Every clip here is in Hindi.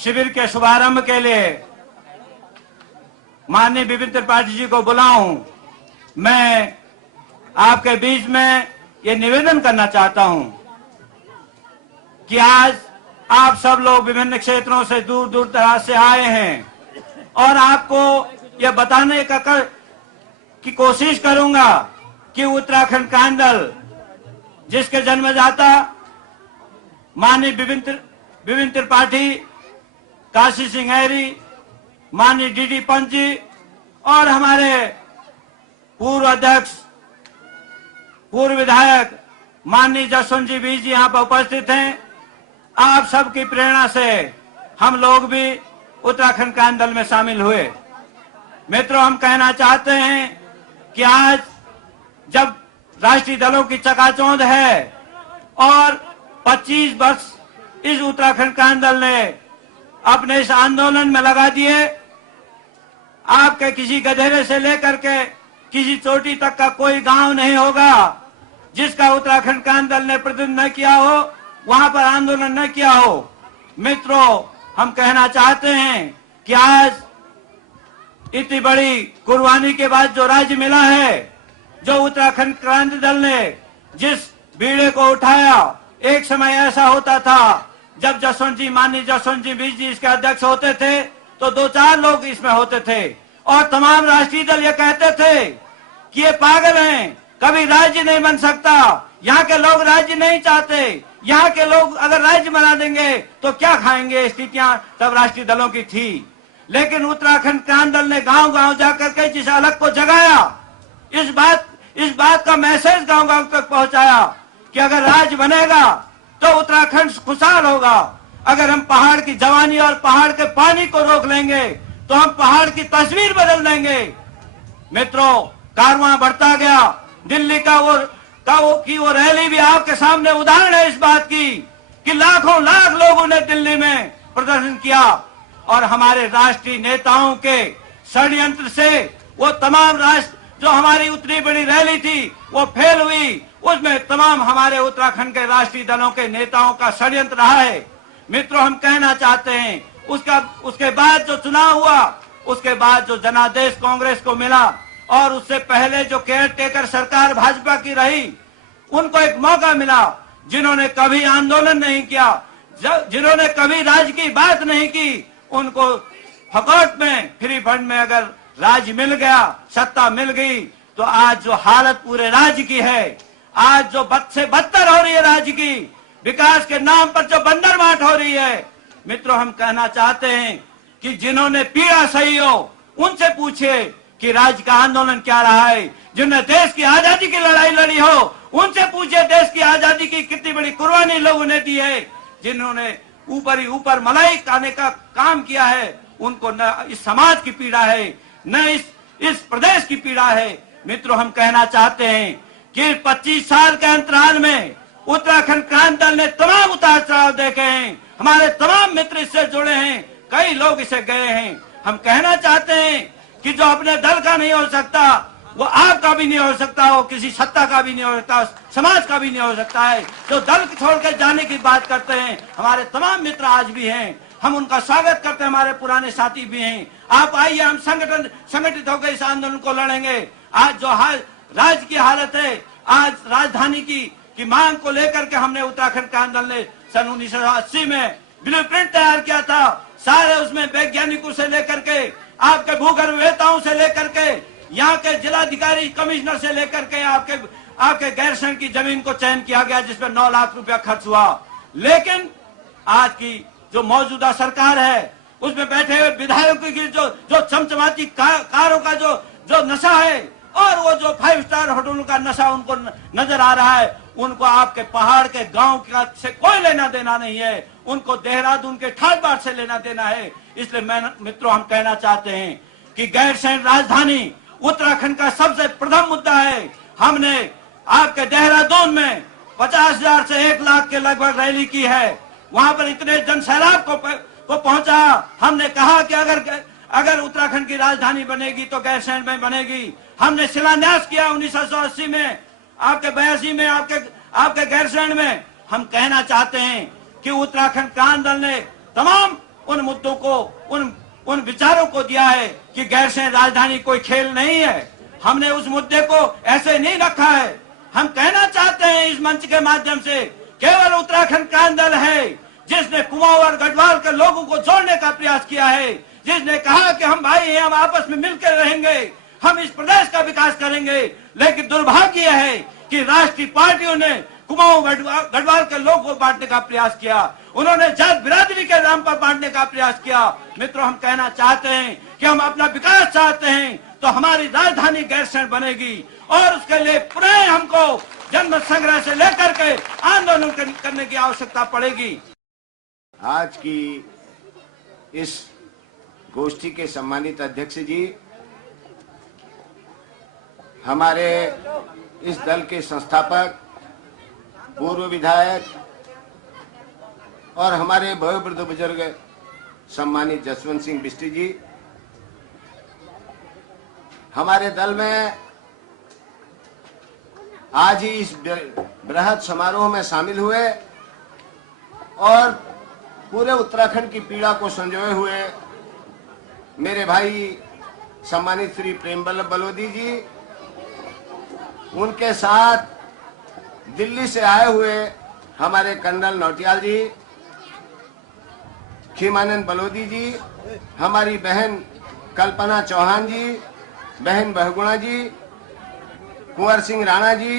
शिविर के शुभारंभ के लिए माननीय विपिन त्रिपाठी जी को बुलाऊं, मैं आपके बीच में ये निवेदन करना चाहता हूं कि आज आप सब लोग विभिन्न क्षेत्रों से दूर दूर दराज से आए हैं और आपको यह बताने की कोशिश करूंगा कि उत्तराखंड क्रांति दल जिसके जन्मदाता माननीय विपिन त्रिपाठी, काशी सिंह हैरी, माननीय डीडी पंत जी और हमारे पूर्व अध्यक्ष, पूर्व विधायक माननीय जसवंत जी बीज जी यहाँ पर उपस्थित हैं। आप सबकी प्रेरणा से हम लोग भी उत्तराखंड क्रांति दल में शामिल हुए। मित्रों, हम कहना चाहते हैं कि आज जब राष्ट्रीय दलों की चकाचौंध है और 25 वर्ष इस उत्तराखंड क्रांति दल ने अपने इस आंदोलन में लगा दिए, आपके किसी गधेरे से लेकर के किसी चोटी तक का कोई गांव नहीं होगा जिसका उत्तराखंड क्रांति दल ने प्रतिनिधित्व न किया हो, वहां पर आंदोलन न किया हो। मित्रों, हम कहना चाहते हैं कि आज इतनी बड़ी कुर्बानी के बाद जो राज्य मिला है, जो उत्तराखंड क्रांति दल ने जिस बीड़े को उठाया, एक समय ऐसा होता था जब माननीय जसवंत जी बीज जी इसके अध्यक्ष होते थे तो 2-4 लोग इसमें होते थे और तमाम राष्ट्रीय दल ये कहते थे कि ये पागल हैं, कभी राज्य नहीं बन सकता, यहाँ के लोग राज्य नहीं चाहते, यहाँ के लोग अगर राज्य बना देंगे तो क्या खाएंगे। स्थितियां तब राष्ट्रीय दलों की थी, लेकिन उत्तराखंड क्रांति दल ने गांव गांव जाकर के जिस अलग को जगाया, इस बात का मैसेज गांव गांव तक पहुंचाया कि अगर राज्य बनेगा तो उत्तराखंड खुशहाल होगा। अगर हम पहाड़ की जवानी और पहाड़ के पानी को रोक लेंगे तो हम पहाड़ की तस्वीर बदल देंगे। मित्रों, कारवां बढ़ता गया। दिल्ली की वो रैली भी आपके सामने उदाहरण है इस बात की कि लाखों लाख लोगों ने दिल्ली में प्रदर्शन किया और हमारे राष्ट्रीय नेताओं के षड्यंत्र से वो तमाम राष्ट्र जो हमारी उतनी बड़ी रैली थी वो फेल हुई। उसमें तमाम हमारे उत्तराखंड के राष्ट्रीय दलों के नेताओं का षड्यंत्र रहा है। मित्रों, हम कहना चाहते हैं उसके बाद जो चुनाव हुआ, उसके बाद जो जनादेश कांग्रेस को मिला और उससे पहले जो केयर टेकर सरकार भाजपा की रही, उनको एक मौका मिला। जिन्होंने कभी आंदोलन नहीं किया, जिन्होंने कभी राज्य की बात नहीं की, उनको फकौट में फ्री फंड में अगर राज्य मिल गया, सत्ता मिल गई, तो आज जो हालत पूरे राज्य की है, आज जो बद से बदतर हो रही है राज्य की, विकास के नाम पर जो बंदरमाट हो रही है। मित्रों, हम कहना चाहते हैं कि जिन्होंने पीड़ा सही हो उनसे पूछिए कि राज्य का आंदोलन क्या रहा है। जिन्होंने देश की आजादी की लड़ाई लड़ी हो उनसे पूछिए देश की आजादी की कितनी बड़ी कुर्बानी लोगों ने दी है। जिन्होंने ऊपर ही ऊपर मलाई खाने का काम किया है, उनको न इस समाज की पीड़ा है न इस प्रदेश की पीड़ा है। मित्रों, हम कहना चाहते हैं कि 25 साल के अंतराल में उत्तराखंड क्रांति दल ने तमाम उतार चढ़ाव देखे हैं। हमारे तमाम मित्र इससे जुड़े हैं, कई लोग इसे गए हैं। हम कहना चाहते हैं कि जो अपने दल का नहीं हो सकता वो आपका भी नहीं हो सकता, वो किसी सत्ता का भी नहीं हो सकता, समाज का भी नहीं हो सकता है। जो दल छोड़कर जाने की बात करते हैं, हमारे तमाम मित्र आज भी हैं, हम उनका स्वागत करते हैं, हमारे पुराने साथी भी हैं। आप आइए, हम संगठित होकर इस आंदोलन को लड़ेंगे। आज जो राज्य की हालत है, आज राजधानी की मांग को लेकर के हमने उत्तराखंड क्रांति दल ने सन 1980 में ब्लूप्रिंट तैयार किया था। सारे उसमें वैज्ञानिकों से लेकर के, आपके भूगर्भवेताओं से लेकर के, यहाँ के जिलाधिकारी कमिश्नर से लेकर के आपके गैरसैंण की जमीन को चयन किया गया जिसमें 9 लाख रुपया खर्च हुआ। लेकिन आज की जो मौजूदा सरकार है उसमें बैठे हुए विधायकों की जो चमचमाती कारों का जो नशा है और वो जो 5 स्टार होटलों का नशा उनको नजर आ रहा है, उनको आपके पहाड़ के गांव से कोई लेना देना नहीं है, उनको देहरादून के ठाट बाट से लेना देना है। इसलिए मित्रों, हम कहना चाहते हैं कि गैरसैंण राजधानी उत्तराखंड का सबसे प्रथम मुद्दा है। हमने आपके देहरादून में 50,000 से 1 लाख के लगभग रैली की है, वहां पर इतने जन सैलाब को पहुंचा। हमने कहा कि अगर उत्तराखंड की राजधानी बनेगी तो गैरसैंण में बनेगी। हमने शिलान्यास किया 1980 में, आपके 82 में, आपके गैरसैंण में। हम कहना चाहते हैं कि उत्तराखंड क्रांति दल ने तमाम उन मुद्दों को, उन विचारों को दिया है कि गैरसैंण राजधानी कोई खेल नहीं है। हमने उस मुद्दे को ऐसे नहीं रखा है। हम कहना चाहते हैं इस मंच के माध्यम से, केवल उत्तराखंड क्रांति दल है जिसने कुमाऊं और गढ़वाल के लोगों को जोड़ने का प्रयास किया है, जिसने कहा कि हम भाई हैं, हम आपस में मिलकर रहेंगे, हम इस प्रदेश का विकास करेंगे। लेकिन दुर्भाग्य यह है कि राष्ट्रीय पार्टियों ने कुमाऊं गढ़वाल के लोगों को बांटने का प्रयास किया, उन्होंने जात बिरादरी के नाम पर बांटने का प्रयास किया। मित्रों, हम कहना चाहते हैं कि हम अपना विकास चाहते हैं तो हमारी राजधानी गैरसैंण बनेगी और उसके लिए पुनः हमको जनमत संग्रह से लेकर के आंदोलन करने की आवश्यकता पड़ेगी। आज की इस गोष्ठी के सम्मानित अध्यक्ष जी, हमारे इस दल के संस्थापक, पूर्व विधायक और हमारे वयोवृद्ध बुजुर्ग सम्मानित जसवंत सिंह बिष्ट जी, हमारे दल में आज ही इस बृहद समारोह में शामिल हुए और पूरे उत्तराखंड की पीड़ा को संजोए हुए मेरे भाई सम्मानित श्री प्रेम बल्लभ बलोदी जी, उनके साथ दिल्ली से आए हुए हमारे कर्नल नौटियाल जी, खीमानंद बलोदी जी, हमारी बहन कल्पना चौहान जी, बहन बहुगुणा जी, कुंवर सिंह राणा जी,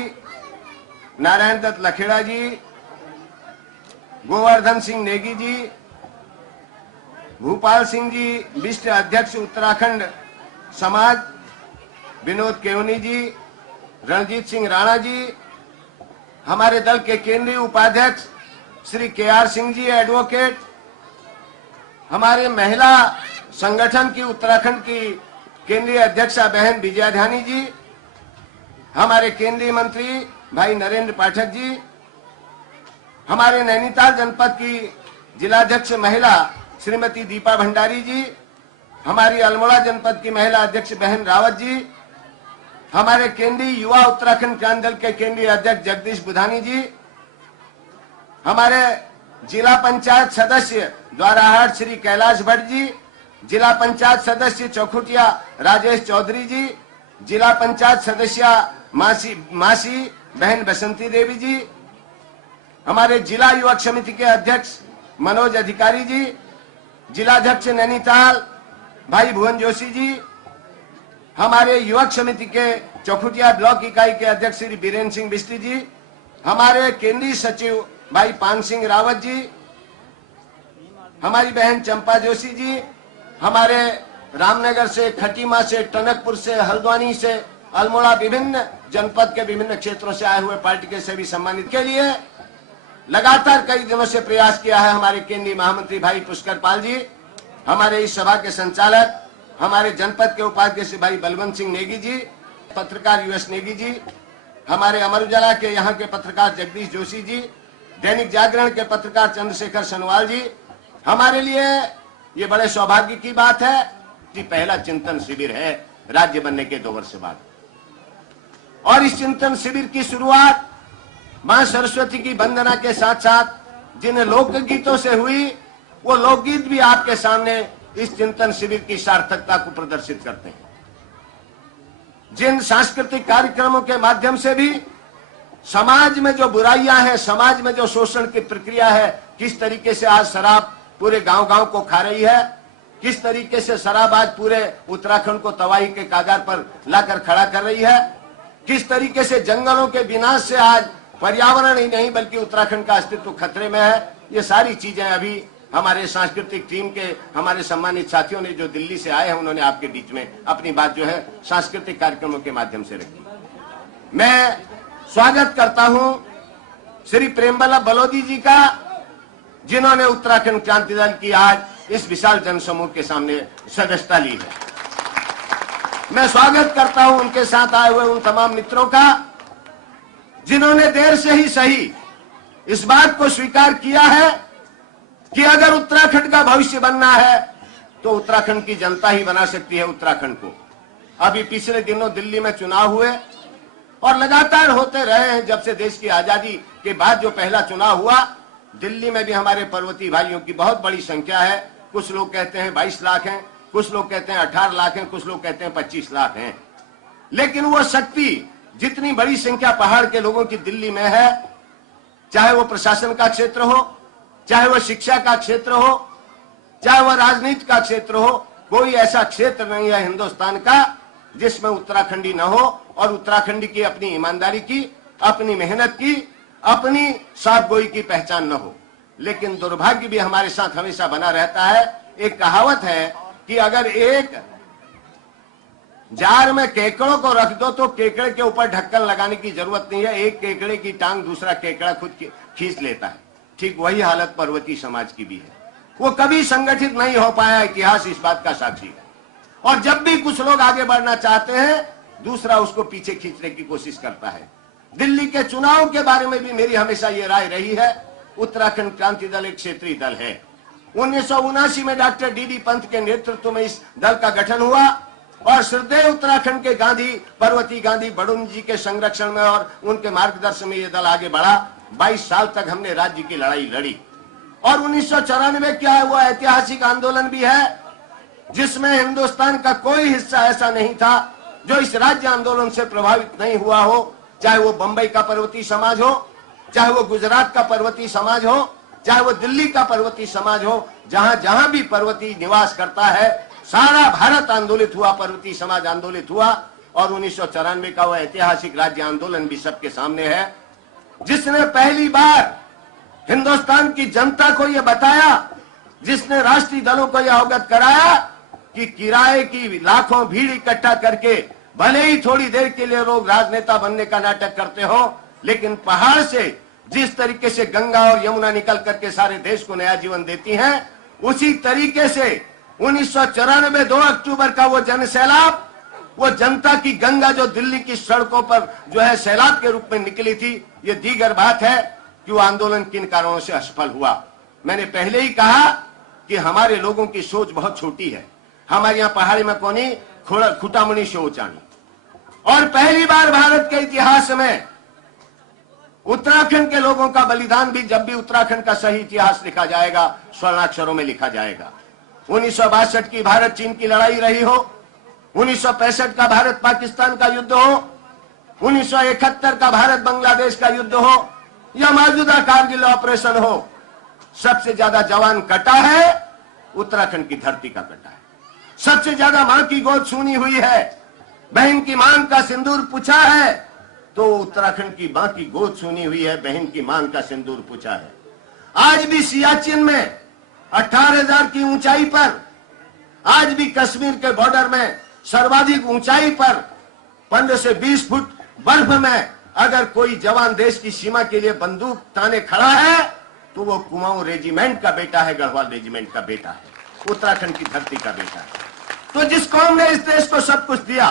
नारायण दत्त लखेड़ा जी, गोवर्धन सिंह नेगी जी, भूपाल सिंह जी, विशिष्ट अध्यक्ष उत्तराखंड समाज विनोद केवनी जी, रणजीत सिंह राणा जी, हमारे दल के केंद्रीय उपाध्यक्ष श्री KR सिंह जी एडवोकेट, हमारे महिला संगठन की उत्तराखंड की केंद्रीय अध्यक्षा बहन विजयाधानी जी, हमारे केंद्रीय मंत्री भाई नरेंद्र पाठक जी, हमारे नैनीताल जनपद की जिलाध्यक्ष महिला श्रीमती दीपा भंडारी जी, हमारी अल्मोड़ा जनपद की महिला अध्यक्ष बहन रावत जी, हमारे केंद्रीय युवा उत्तराखंड क्रांति दल के केंद्रीय अध्यक्ष जगदीश बुधानी जी, हमारे जिला पंचायत सदस्य द्वाराहाट श्री कैलाश भट्ट जी, जिला पंचायत सदस्य चौखुटिया राजेश चौधरी जी, जिला पंचायत सदस्य मासी बहन बसंती देवी जी, हमारे जिला युवक समिति के अध्यक्ष मनोज अधिकारी जी, जिलाध्यक्ष नैनीताल भाई भुवन जोशी जी, हमारे युवक समिति के चौखुटिया ब्लॉक इकाई के अध्यक्ष श्री बीरेन्द्र सिंह बिष्ट जी, हमारे केंद्रीय सचिव भाई पान सिंह रावत जी, हमारी बहन चंपा जोशी जी, हमारे रामनगर से, खटीमा से, टनकपुर से, हल्द्वानी से, अल्मोड़ा, विभिन्न जनपद के विभिन्न क्षेत्रों से आए हुए पार्टी के सभी सम्मानित के लिए लगातार कई दिनों से प्रयास किया है हमारे केंद्रीय महामंत्री भाई पुष्कर पाल जी, हमारे इस सभा के संचालक, हमारे जनपद के उपाध्यक्ष भाई बलवंत सिंह नेगी जी, पत्रकार US नेगी जी, हमारे अमर उजाला के यहाँ के पत्रकार जगदीश जोशी जी, दैनिक जागरण के पत्रकार चंद्रशेखर सनवाल जी। हमारे लिए ये बड़े सौभाग्य की बात है कि पहला चिंतन शिविर है राज्य बनने के 2 वर्ष बाद, और इस चिंतन शिविर की शुरुआत मां सरस्वती की वंदना के साथ साथ जिन लोकगीतों से हुई, वो लोकगीत भी आपके सामने इस चिंतन शिविर की सार्थकता को प्रदर्शित करते हैं। जिन सांस्कृतिक कार्यक्रमों के माध्यम से भी समाज में जो बुराइयां हैं, समाज में जो शोषण की प्रक्रिया है, किस तरीके से आज शराब पूरे गांव-गांव को खा रही है, किस तरीके से शराब आज पूरे उत्तराखंड को तबाही के कागार पर लाकर खड़ा कर रही है, किस तरीके से जंगलों के विनाश से आज पर्यावरण ही नहीं बल्कि उत्तराखंड का अस्तित्व खतरे में है। ये सारी चीजें अभी हमारे सांस्कृतिक टीम के हमारे सम्मानित साथियों ने जो दिल्ली से आए हैं, उन्होंने आपके बीच में अपनी बात जो है सांस्कृतिक कार्यक्रमों के माध्यम से रखी। मैं स्वागत करता हूं श्री प्रेम बल्लभ बलोदी जी का, जिन्होंने उत्तराखंड क्रांति दल की आज इस विशाल जनसमूह के सामने सदस्यता ली है। मैं स्वागत करता हूं उनके साथ आए हुए उन तमाम मित्रों का, जिन्होंने देर से ही सही इस बात को स्वीकार किया है कि अगर उत्तराखंड का भविष्य बनना है तो उत्तराखंड की जनता ही बना सकती है उत्तराखंड को। अभी पिछले दिनों दिल्ली में चुनाव हुए और लगातार होते रहे हैं। जब से देश की आजादी के बाद जो पहला चुनाव हुआ, दिल्ली में भी हमारे पर्वतीय भाइयों की बहुत बड़ी संख्या है कुछ लोग कहते हैं 22 लाख हैं, कुछ लोग कहते हैं 18 लाख हैं, कुछ लोग कहते हैं 25 लाख हैं। लेकिन वो शक्ति जितनी बड़ी संख्या पहाड़ के लोगों की दिल्ली में है, चाहे वो प्रशासन का क्षेत्र हो, चाहे वो शिक्षा का क्षेत्र हो, चाहे वो राजनीति का क्षेत्र हो, कोई ऐसा क्षेत्र नहीं है हिंदुस्तान का जिसमें उत्तराखंडी न हो और उत्तराखंडी की अपनी ईमानदारी की, अपनी मेहनत की, अपनी साफगोई की पहचान न हो। लेकिन दुर्भाग्य भी हमारे साथ हमेशा बना रहता है। एक कहावत है कि अगर एक जार में केकड़ों को रख दो तो केकड़े के ऊपर ढक्कन लगाने की जरूरत नहीं है, एक केकड़े की टांग दूसरा केकड़ा खुद खींच लेता है। ठीक वही हालत पर्वतीय समाज की भी है। वो कभी संगठित नहीं हो पाया, इतिहास इस बात का साक्षी है। और जब भी कुछ लोग आगे बढ़ना चाहते हैं, दूसरा उसको पीछे खींचने की कोशिश करता है। दिल्ली के चुनाव के बारे में भी मेरी हमेशा ये राय रही है, उत्तराखंड क्रांति दल एक क्षेत्रीय दल है। 1979 में डॉक्टर डी.डी. पंत के नेतृत्व में इस दल का गठन हुआ और श्रद्धेय उत्तराखंड के गांधी, पर्वतीय गांधी बड़ुन जी के संरक्षण में और उनके मार्गदर्शन में यह दल आगे बढ़ा। 22 साल तक हमने राज्य की लड़ाई लड़ी और 1994 क्या है, वो ऐतिहासिक आंदोलन भी है जिसमें हिंदुस्तान का कोई हिस्सा ऐसा नहीं था जो इस राज्य आंदोलन से प्रभावित नहीं हुआ हो। चाहे वो बंबई का पर्वतीय समाज हो, चाहे वो गुजरात का पर्वतीय समाज हो, चाहे वो दिल्ली का पर्वतीय समाज हो, जहां जहां भी पर्वतीय निवास करता है, सारा भारत आंदोलित हुआ, पर्वतीय समाज आंदोलित हुआ। और 1994 का वो ऐतिहासिक राज्य आंदोलन भी सबके सामने है, जिसने पहली बार हिंदुस्तान की जनता को यह बताया, जिसने राष्ट्रीय दलों को यह अवगत कराया कि किराए की लाखों भीड़ इकट्ठा करके भले ही थोड़ी देर के लिए लोग राजनेता बनने का नाटक करते हो, लेकिन पहाड़ से जिस तरीके से गंगा और यमुना निकल करके सारे देश को नया जीवन देती हैं, उसी तरीके से 1994 2 अक्टूबर का वो जन सैलाब, वो जनता की गंगा जो दिल्ली की सड़कों पर जो है सैलाब के रूप में निकली थी, ये दीगर बात है कि वो आंदोलन किन कारणों से असफल हुआ। मैंने पहले ही कहा कि हमारे लोगों की सोच बहुत छोटी है। हमारे यहाँ पहाड़ी में कोनी खुटामुनी शोचानी। और पहली बार भारत के इतिहास में उत्तराखंड के लोगों का बलिदान भी, जब भी उत्तराखंड का सही इतिहास लिखा जाएगा, स्वर्णाक्षरों में लिखा जाएगा। 1962 की भारत चीन की लड़ाई रही हो, 1965 का भारत पाकिस्तान का युद्ध हो, 1971 का भारत बांग्लादेश का युद्ध हो, या मौजूदा कारगिल ऑपरेशन हो, सबसे ज्यादा जवान कटा है उत्तराखंड की धरती का कटा है। सबसे ज्यादा मां की गोद सुनी हुई है, बहन की मांग का सिंदूर पूछा है, तो उत्तराखंड की मां की गोद सुनी हुई है, बहन की मांग का सिंदूर पूछा है। आज भी सियाचिन में 18,000 की ऊंचाई पर, आज भी कश्मीर के बॉर्डर में सर्वाधिक ऊंचाई पर 15 से 20 फुट बर्फ में अगर कोई जवान देश की सीमा के लिए बंदूक ताने खड़ा है, तो वो कुमाऊं रेजिमेंट का बेटा है, गढ़वाल रेजिमेंट का बेटा है, उत्तराखंड की धरती का बेटा है। तो जिस कौम ने इस देश को सब कुछ दिया,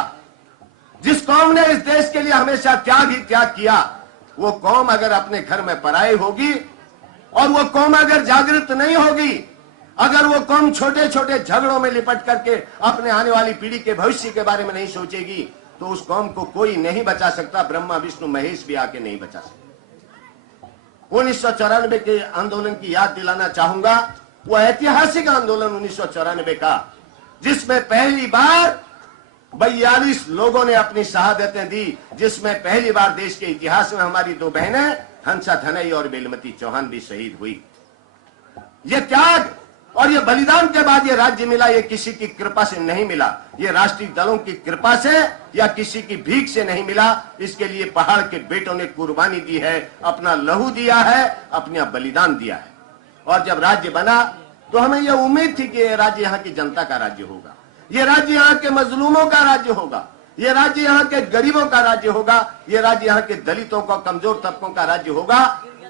जिस कौम ने इस देश के लिए हमेशा त्याग ही त्याग किया, वो कौम अगर अपने घर में पराई होगी और वो कौम अगर जागृत नहीं होगी, अगर वो कौम छोटे छोटे झगड़ों में लिपट करके अपने आने वाली पीढ़ी के भविष्य के बारे में नहीं सोचेगी, तो उस कौम को कोई नहीं बचा सकता, ब्रह्मा विष्णु महेश भी आके नहीं बचा सकता। 1994 के आंदोलन की याद दिलाना चाहूंगा, वो ऐतिहासिक आंदोलन 1994 का, जिसमें पहली बार 42 लोगों ने अपनी शहादतें दी, जिसमें पहली बार देश के इतिहास में हमारी 2 बहनें हंसा धनई और बेलमती चौहान भी शहीद हुई। ये त्याग और ये बलिदान के बाद ये राज्य मिला, ये किसी की कृपा से नहीं मिला, ये राष्ट्रीय दलों की कृपा से या किसी की भीख से नहीं मिला। इसके लिए पहाड़ के बेटों ने कुर्बानी दी है, अपना लहू दिया है, अपना बलिदान दिया है। और जब राज्य बना तो हमें यह उम्मीद थी कि ये राज्य यहाँ की जनता का राज्य होगा, ये राज्य यहाँ के मजलूमों का राज्य होगा, ये राज्य यहाँ के गरीबों का राज्य होगा, ये राज्य यहाँ के दलितों का, कमजोर तबकों का राज्य होगा।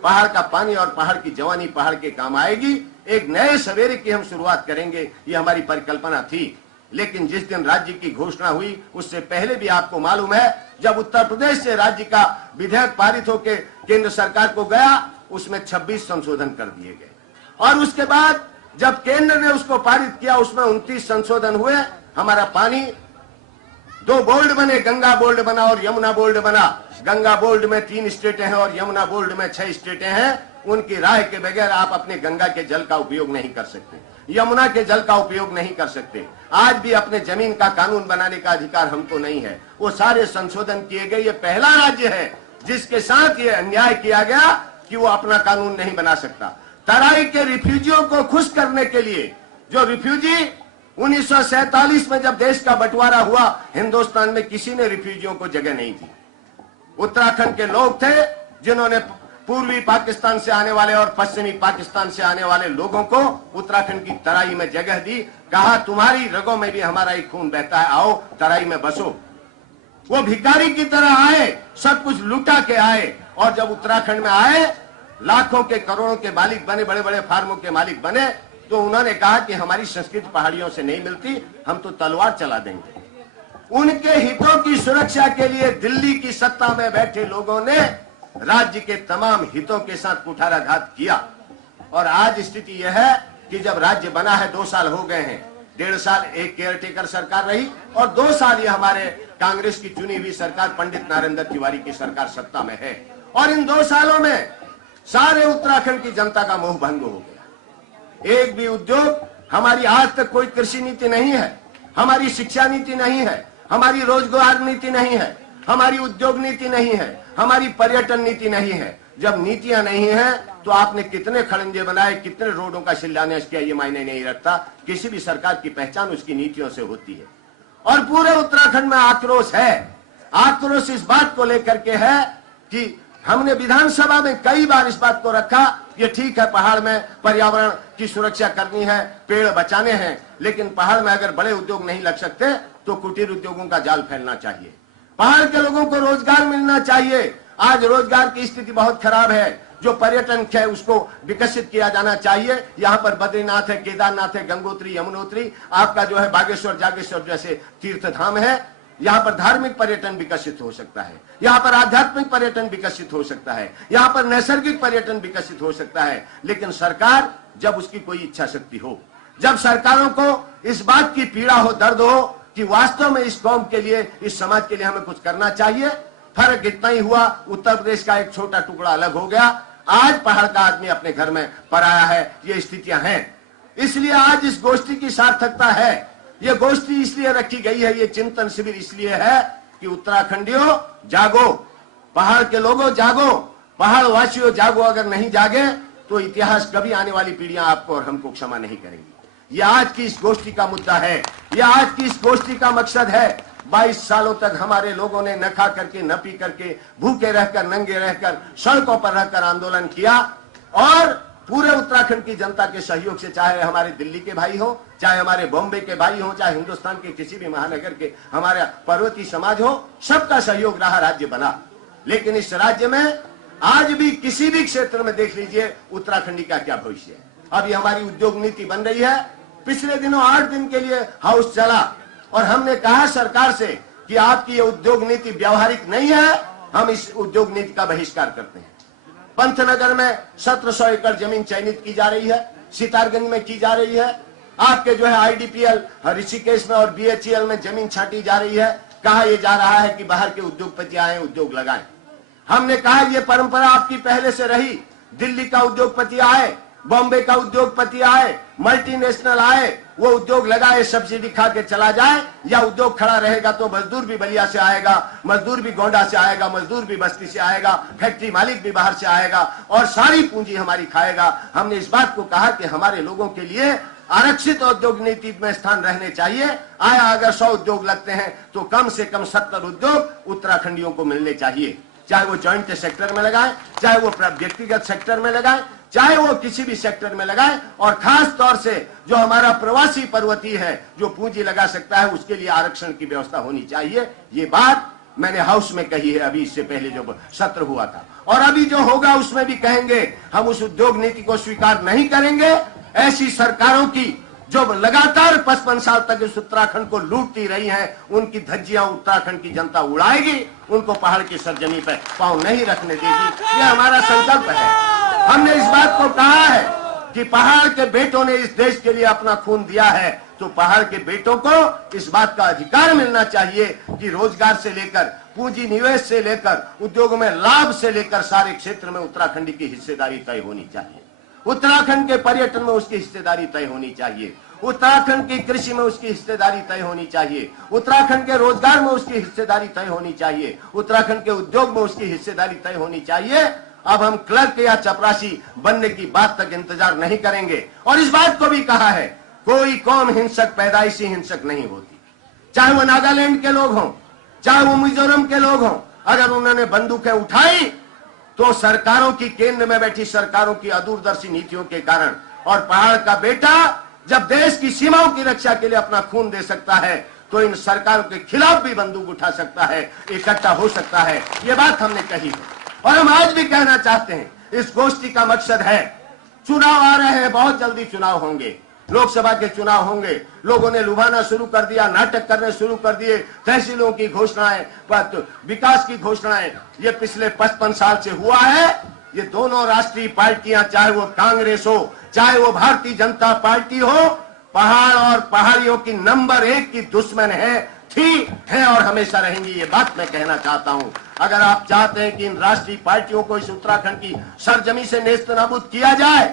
पहाड़ का पानी और पहाड़ की जवानी पहाड़ के काम आएगी, एक नए सवेरे की हम शुरुआत करेंगे, ये हमारी परिकल्पना थी। लेकिन जिस दिन राज्य की घोषणा हुई, उससे पहले भी आपको मालूम है, जब उत्तर प्रदेश से राज्य का विधेयक पारित होकर केंद्र सरकार को गया, उसमें 26 संशोधन कर दिए गए। और उसके बाद जब केंद्र ने उसको पारित किया, उसमें 29 संशोधन हुए। हमारा पानी 2 बोल्ड बने, गंगा बोल्ड बना और यमुना बोल्ड बना। गंगा बोल्ड में 3 स्टेटें हैं और यमुना बोल्ड में 6 स्टेटें हैं। उनकी राय के बगैर आप अपने गंगा के जल का उपयोग नहीं कर सकते। यमुना के जल का उपयोग नहीं कर सकते। आज भी अपने जमीन का कानून बनाने का अधिकार हमको नहीं है। वो सारे संशोधन किए गए। ये पहला राज्य है जिसके साथ ये अन्याय किया गया कि वो अपना कानून नहीं बना सकता। तराई के रिफ्यूजियों को खुश करने के लिए, जो रिफ्यूजी 1947 में जब देश का बंटवारा हुआ, हिंदुस्तान में किसी ने रिफ्यूजियों को जगह नहीं दी। उत्तराखंड के लोग थे जिन्होंने पूर्वी पाकिस्तान से आने वाले और पश्चिमी पाकिस्तान से आने वाले लोगों को उत्तराखंड की तराई में जगह दी। कहा तुम्हारी रगों में भी हमारा ही खून बहता है, आओ तराई में बसो। वो भिखारी की तरह आए, सब कुछ लुटा के आए, और जब उत्तराखंड में आए, लाखों के करोड़ों के मालिक बने, बड़े बड़े फार्मों के मालिक बने, तो उन्होंने कहा कि हमारी संस्कृति पहाड़ियों से नहीं मिलती, हम तो तलवार चला देंगे। उनके हितों की सुरक्षा के लिए दिल्ली की सत्ता में बैठे लोगों ने राज्य के तमाम हितों के साथ कुठाराघात किया। और आज स्थिति यह है कि जब राज्य बना है, 2 साल हो गए हैं, 1.5 साल एक केयरटेकर सरकार रही और 2 साल ये हमारे कांग्रेस की चुनी हुई सरकार पंडित नरेंद्र तिवारी की सरकार सत्ता में है। और इन 2 सालों में सारे उत्तराखंड की जनता का मोह भंग हो गया। एक भी उद्योग, हमारी आज तक कोई कृषि नीति नहीं है, हमारी शिक्षा नीति नहीं है, हमारी रोजगार नीति नहीं है, हमारी उद्योग नीति नहीं है, हमारी पर्यटन नीति नहीं है। जब नीतियां नहीं है तो आपने कितने खड़ंजे बनाए, कितने रोडों का शिलान्यास किया, ये मायने नहीं रखता। किसी भी सरकार की पहचान उसकी नीतियों से होती है। और पूरे उत्तराखंड में आक्रोश है। आक्रोश इस बात को लेकर के है कि हमने विधानसभा में कई बार इस बात को रखा, ये ठीक है पहाड़ में पर्यावरण की सुरक्षा करनी है, पेड़ बचाने हैं, लेकिन पहाड़ में अगर बड़े उद्योग नहीं लग सकते तो कुटीर उद्योगों का जाल फैलना चाहिए। पहाड़ के लोगों को रोजगार मिलना चाहिए। आज रोजगार की स्थिति बहुत खराब है। जो पर्यटन है उसको विकसित किया जाना चाहिए। यहाँ पर बद्रीनाथ है, केदारनाथ है, गंगोत्री, यमुनोत्री, आपका जो है बागेश्वर, जागेश्वर जैसे तीर्थ धाम है। यहाँ पर धार्मिक पर्यटन विकसित हो सकता है, यहाँ पर आध्यात्मिक पर्यटन विकसित हो सकता है, यहाँ पर नैसर्गिक पर्यटन विकसित हो सकता है। लेकिन सरकार, जब उसकी कोई इच्छा शक्ति हो, जब सरकारों को इस बात की पीड़ा हो, दर्द हो कि वास्तव में इस कौम के लिए, इस समाज के लिए हमें कुछ करना चाहिए। फर्क इतना ही हुआ, उत्तर प्रदेश का एक छोटा टुकड़ा अलग हो गया। आज पहाड़ का आदमी अपने घर में पराया है, ये स्थितियां हैं। इसलिए आज इस गोष्ठी की सार्थकता है। ये गोष्ठी इसलिए रखी गई है, ये चिंतन शिविर इसलिए है कि उत्तराखंडियों जागो, पहाड़ के लोगों जागो, पहाड़ वासियों जागो। अगर नहीं जागे तो इतिहास कभी आने वाली पीढ़ियां आपको और हमको क्षमा नहीं करेंगी। ये आज की इस गोष्ठी का मुद्दा है, ये आज की इस गोष्ठी का मकसद है। 22 सालों तक हमारे लोगों ने न खा करके, न पी करके, भूखे रहकर, नंगे रहकर, सड़कों पर रहकर आंदोलन किया। और पूरे उत्तराखंड की जनता के सहयोग से, चाहे हमारे दिल्ली के भाई हो, चाहे हमारे बॉम्बे के भाई हो, चाहे हिंदुस्तान के किसी भी महानगर के हमारे पर्वतीय समाज हो, सबका सहयोग रहा, राज्य बना। लेकिन इस राज्य में आज भी किसी भी क्षेत्र में देख लीजिए उत्तराखंडी का क्या भविष्य है। अभी हमारी उद्योग नीति बन रही है। पिछले दिनों 8 दिन के लिए हाउस चला और हमने कहा सरकार से कि आपकी ये उद्योग नीति व्यवहारिक नहीं है, हम इस उद्योग नीति का बहिष्कार करते हैं। पंतनगर में 1700 एकड़ जमीन चयनित की जा रही है, सितारगंज में की जा रही है, आपके जो है आईडीपीएल ऋषिकेश में और बीएचईएल में जमीन छाटी जा रही है। कहा यह जा रहा है कि बाहर के उद्योगपति आए, उद्योग लगाएं। हमने कहा यह परंपरा आपकी पहले से रही। दिल्ली का उद्योगपति आए, बॉम्बे का उद्योगपति आए, मल्टीनेशनल आए, वो उद्योग लगाए, सब्सिडी खा के चला जाए, या उद्योग खड़ा रहेगा तो मजदूर भी बलिया से आएगा, मजदूर भी गोंडा से आएगा, मजदूर भी बस्ती से आएगा, फैक्ट्री मालिक भी बाहर से आएगा और सारी पूंजी हमारी खाएगा। हमने इस बात को कहा कि हमारे लोगों के लिए आरक्षित उद्योग नीति में स्थान रहने चाहिए। आया अगर 100 उद्योग लगते हैं तो कम से कम 70 उद्योग उत्तराखंडियों को मिलने चाहिए, चाहे वो जॉइंट सेक्टर में लगाए, चाहे वो व्यक्तिगत सेक्टर में लगाए, चाहे वो किसी भी सेक्टर में लगाए। और खास तौर से जो हमारा प्रवासी पर्वतीय है, जो पूंजी लगा सकता है, उसके लिए आरक्षण की व्यवस्था होनी चाहिए। ये बात मैंने हाउस में कही है, अभी इससे पहले जो सत्र हुआ था, और अभी जो होगा उसमें भी कहेंगे। हम उस उद्योग नीति को स्वीकार नहीं करेंगे। ऐसी सरकारों की जो लगातार 55 साल तक इस उत्तराखंड को लूटती रही हैं, उनकी धज्जियां उत्तराखंड की जनता उड़ाएगी, उनको पहाड़ की सरजमी पर पांव नहीं रखने देगी। यह हमारा संकल्प है। हमने इस बात को कहा है कि पहाड़ के बेटों ने इस देश के लिए अपना खून दिया है, तो पहाड़ के बेटों को इस बात का अधिकार मिलना चाहिए कि रोजगार से लेकर, पूंजी निवेश से लेकर, उद्योगों में लाभ से लेकर सारे क्षेत्र में उत्तराखंडी की हिस्सेदारी तय होनी चाहिए। उत्तराखंड के पर्यटन में उसकी हिस्सेदारी तय होनी चाहिए, उत्तराखंड की कृषि में उसकी हिस्सेदारी तय होनी चाहिए, उत्तराखंड के रोजगार में उसकी हिस्सेदारी तय होनी चाहिए, उत्तराखंड के उद्योग में उसकी हिस्सेदारी तय होनी चाहिए। अब हम क्लर्क या चपरासी बनने की बात तक इंतजार नहीं करेंगे। और इस बात को भी कहा है, कोई कौम हिंसक पैदाइशी हिंसक नहीं होती, चाहे वो नागालैंड के लोग हों, चाहे वो मिजोरम के लोग हों। अगर उन्होंने बंदूकें उठाई तो सरकारों की, केंद्र में बैठी सरकारों की अदूरदर्शी नीतियों के कारण। और पहाड़ का बेटा जब देश की सीमाओं की रक्षा के लिए अपना खून दे सकता है तो इन सरकारों के खिलाफ भी बंदूक उठा सकता है, इकट्ठा हो सकता है। ये बात हमने कही है और हम आज भी कहना चाहते हैं। इस गोष्ठी का मकसद है, चुनाव आ रहे हैं, बहुत जल्दी चुनाव होंगे, लोकसभा के चुनाव होंगे। लोगों ने लुभाना शुरू कर दिया, नाटक करने शुरू कर दिए, तहसीलों की घोषणाएं, विकास की घोषणाएं। ये पिछले 55 साल से हुआ है। ये दोनों राष्ट्रीय पार्टियां, चाहे वो कांग्रेस हो, चाहे वो भारतीय जनता पार्टी हो, पहाड़ और पहाड़ियों की नंबर 1 की दुश्मन है और हमेशा रहेंगी। ये बात मैं कहना चाहता हूं। अगर आप चाहते हैं कि इन राष्ट्रीय पार्टियों को इस उत्तराखंड की सरजमी से नेस्तनाबूद किया जाए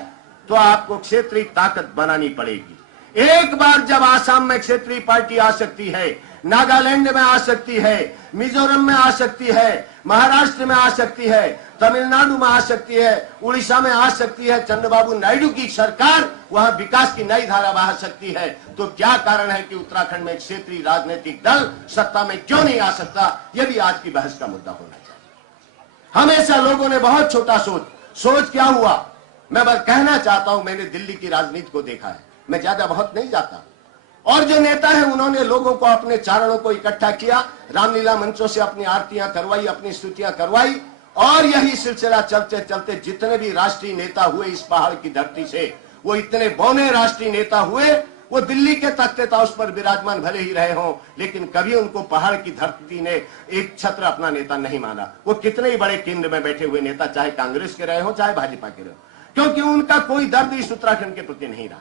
तो आपको क्षेत्रीय ताकत बनानी पड़ेगी। एक बार जब आसाम में क्षेत्रीय पार्टी आ सकती है, नागालैंड में आ सकती है, मिजोरम में आ सकती है, महाराष्ट्र में आ सकती है, तमिलनाडु में आ सकती है, उड़ीसा में आ सकती है, चंद्रबाबू नायडू की सरकार वहां विकास की नई धारा बहा सकती है, तो क्या कारण है कि उत्तराखंड में एक क्षेत्रीय राजनीतिक दल सत्ता में क्यों नहीं आ सकता? यह भी आज की बहस का मुद्दा होना चाहिए। हमेशा लोगों ने बहुत छोटा सोच क्या हुआ? मैं बस कहना चाहता हूं, मैंने दिल्ली की राजनीति को देखा है, मैं ज्यादा बहुत नहीं जाता। और जो नेता है उन्होंने लोगों को, अपने चारणों को इकट्ठा किया, रामलीला मंचों से अपनी आरतियां करवाई, अपनी स्तुतियां करवाई, और यही सिलसिला चलते चलते जितने भी राष्ट्रीय नेता हुए इस पहाड़ की धरती से, वो इतने बौने राष्ट्रीय नेता हुए। वो दिल्ली के तख्ते ताउस पर विराजमान भले ही रहे हों, लेकिन कभी उनको पहाड़ की धरती ने एक छत्र अपना नेता नहीं माना। वो कितने ही बड़े केंद्र में बैठे हुए नेता, चाहे कांग्रेस के रहे हो चाहे भाजपा के रहे हो, क्योंकि उनका कोई दर्द इस उत्तराखंड के प्रति नहीं रहा,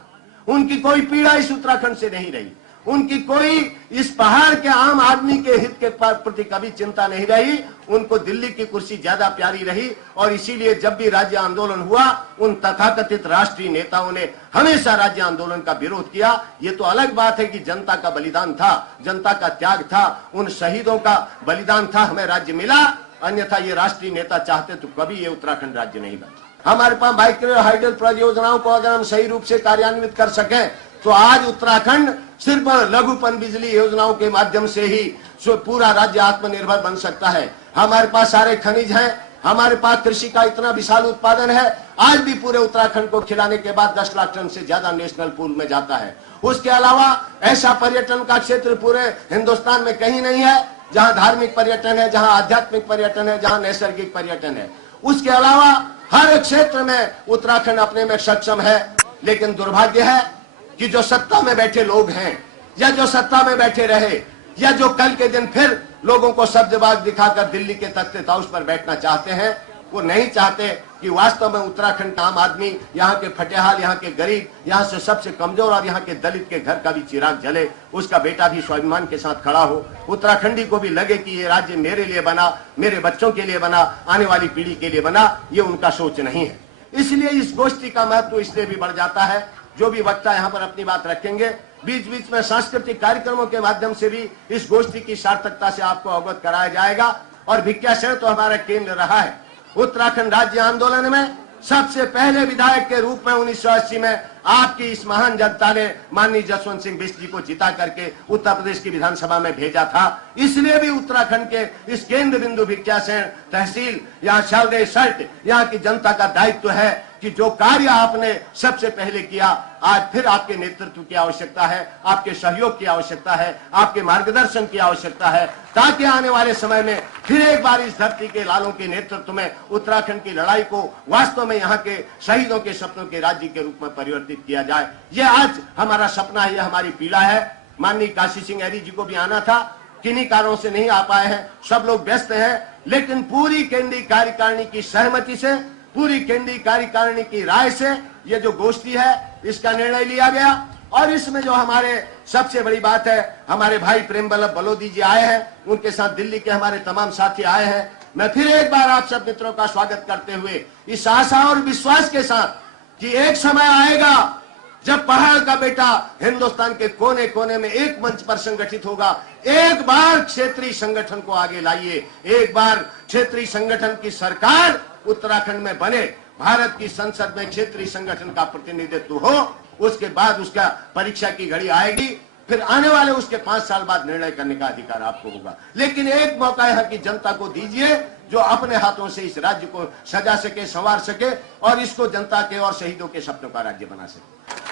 उनकी कोई पीड़ा इस उत्तराखंड से नहीं रही, उनकी कोई इस पहाड़ के आम आदमी के हित के प्रति कभी चिंता नहीं रही। उनको दिल्ली की कुर्सी ज्यादा प्यारी रही। और इसीलिए जब भी राज्य आंदोलन हुआ, उन तथाकथित राष्ट्रीय नेताओं ने हमेशा राज्य आंदोलन का विरोध किया। ये तो अलग बात है कि जनता का बलिदान था, जनता का त्याग था, उन शहीदों का बलिदान था, हमें राज्य मिला। अन्यथा ये राष्ट्रीय नेता चाहते तो कभी ये उत्तराखंड राज्य नहीं बनता। हमारे पास माइक्रो हाइडल परियोजनाओं को अगर हम सही रूप से कार्यान्वित कर सकें तो आज उत्तराखंड सिर्फ लघु पन बिजली योजनाओं के माध्यम से ही पूरा राज्य आत्मनिर्भर बन सकता है। हमारे पास सारे खनिज हैं, हमारे पास कृषि का इतना विशाल उत्पादन है। आज भी पूरे उत्तराखंड को खिलाने के बाद 10 लाख टन से ज्यादा नेशनल पूल में जाता है। उसके अलावा ऐसा पर्यटन का क्षेत्र पूरे हिंदुस्तान में कहीं नहीं है जहां धार्मिक पर्यटन है, जहां आध्यात्मिक पर्यटन है, जहां नैसर्गिक पर्यटन है। उसके अलावा हर क्षेत्र में उत्तराखंड अपने में सक्षम है। लेकिन दुर्भाग्य है कि जो सत्ता में बैठे लोग हैं, या जो सत्ता में बैठे रहे, या जो कल के दिन फिर लोगों को शब्दबाग दिखाकर दिल्ली के तख्ते ताउस पर बैठना चाहते हैं, वो नहीं चाहते कि वास्तव में उत्तराखंड का आम आदमी, यहाँ के फटेहाल, यहाँ के गरीब, यहाँ से सबसे कमजोर और यहाँ के दलित के घर का भी चिराग जले, उसका बेटा भी स्वाभिमान के साथ खड़ा हो। उत्तराखंडी को भी लगे कि ये राज्य मेरे लिए बना, मेरे बच्चों के लिए बना, आने वाली पीढ़ी के लिए बना। ये उनका सोच नहीं है। इसलिए इस गोष्ठी का महत्व इसलिए भी बढ़ जाता है। जो भी वक्ता यहाँ पर अपनी बात रखेंगे, बीच बीच में सांस्कृतिक कार्यक्रमों के माध्यम से भी इस गोष्ठी की सार्थकता से आपको अवगत कराया जाएगा। और भिक्षाशरण तो हमारा केंद्र रहा है। उत्तराखंड राज्य आंदोलन में सबसे पहले विधायक के रूप में 1980 में आपकी इस महान जनता ने माननीय जसवंत सिंह बिष्ट जी को जिता करके उत्तर प्रदेश की विधानसभा में भेजा था। इसलिए भी उत्तराखंड के इस केंद्र बिंदु भिक्षाशरण तहसील, यहाँ शालदे सर्ट, यहाँ की जनता का दायित्व है कि जो कार्य आपने सबसे पहले किया, आज फिर आपके नेतृत्व की आवश्यकता है, आपके सहयोग की आवश्यकता है, आपके मार्गदर्शन की आवश्यकता है, ताकि आने वाले समय में फिर एक बार इस धरती के लालों के नेतृत्व में उत्तराखंड की लड़ाई को वास्तव में यहाँ के शहीदों के सपनों के राज्य के रूप में परिवर्तित किया जाए। ये आज हमारा सपना है, ये हमारी पीड़ा है। माननीय काशी सिंह ऐरी जी को भी आना था, किन्हीं कारणों से नहीं आ पाए हैं, सब लोग व्यस्त हैं। लेकिन पूरी केंद्रीय कार्यकारिणी की सहमति से, पूरी केंद्रीय कार्यकारिणी की राय से ये जो गोष्ठी है इसका निर्णय लिया गया। और इसमें जो हमारे सबसे बड़ी बात है, हमारे भाई प्रेम बल्लभ बलोदी जी आए हैं, उनके साथ दिल्ली के हमारे तमाम साथी आए हैं। मैं फिर एक बार आप सब मित्रों का स्वागत करते हुए इस आशा और विश्वास के साथ कि एक समय आएगा जब पहाड़ का बेटा हिंदुस्तान के कोने कोने में एक मंच पर संगठित होगा। एक बार क्षेत्रीय संगठन को आगे लाइए, एक बार क्षेत्रीय संगठन की सरकार उत्तराखंड में बने, भारत की संसद में क्षेत्रीय संगठन का प्रतिनिधित्व हो, उसके बाद उसका परीक्षा की घड़ी आएगी, फिर आने वाले उसके 5 साल बाद निर्णय करने का अधिकार आपको होगा। लेकिन एक मौका यहाँ की जनता को दीजिए जो अपने हाथों से इस राज्य को सजा सके, संवार सके और इसको जनता के और शहीदों के सपनों का राज्य बना सके।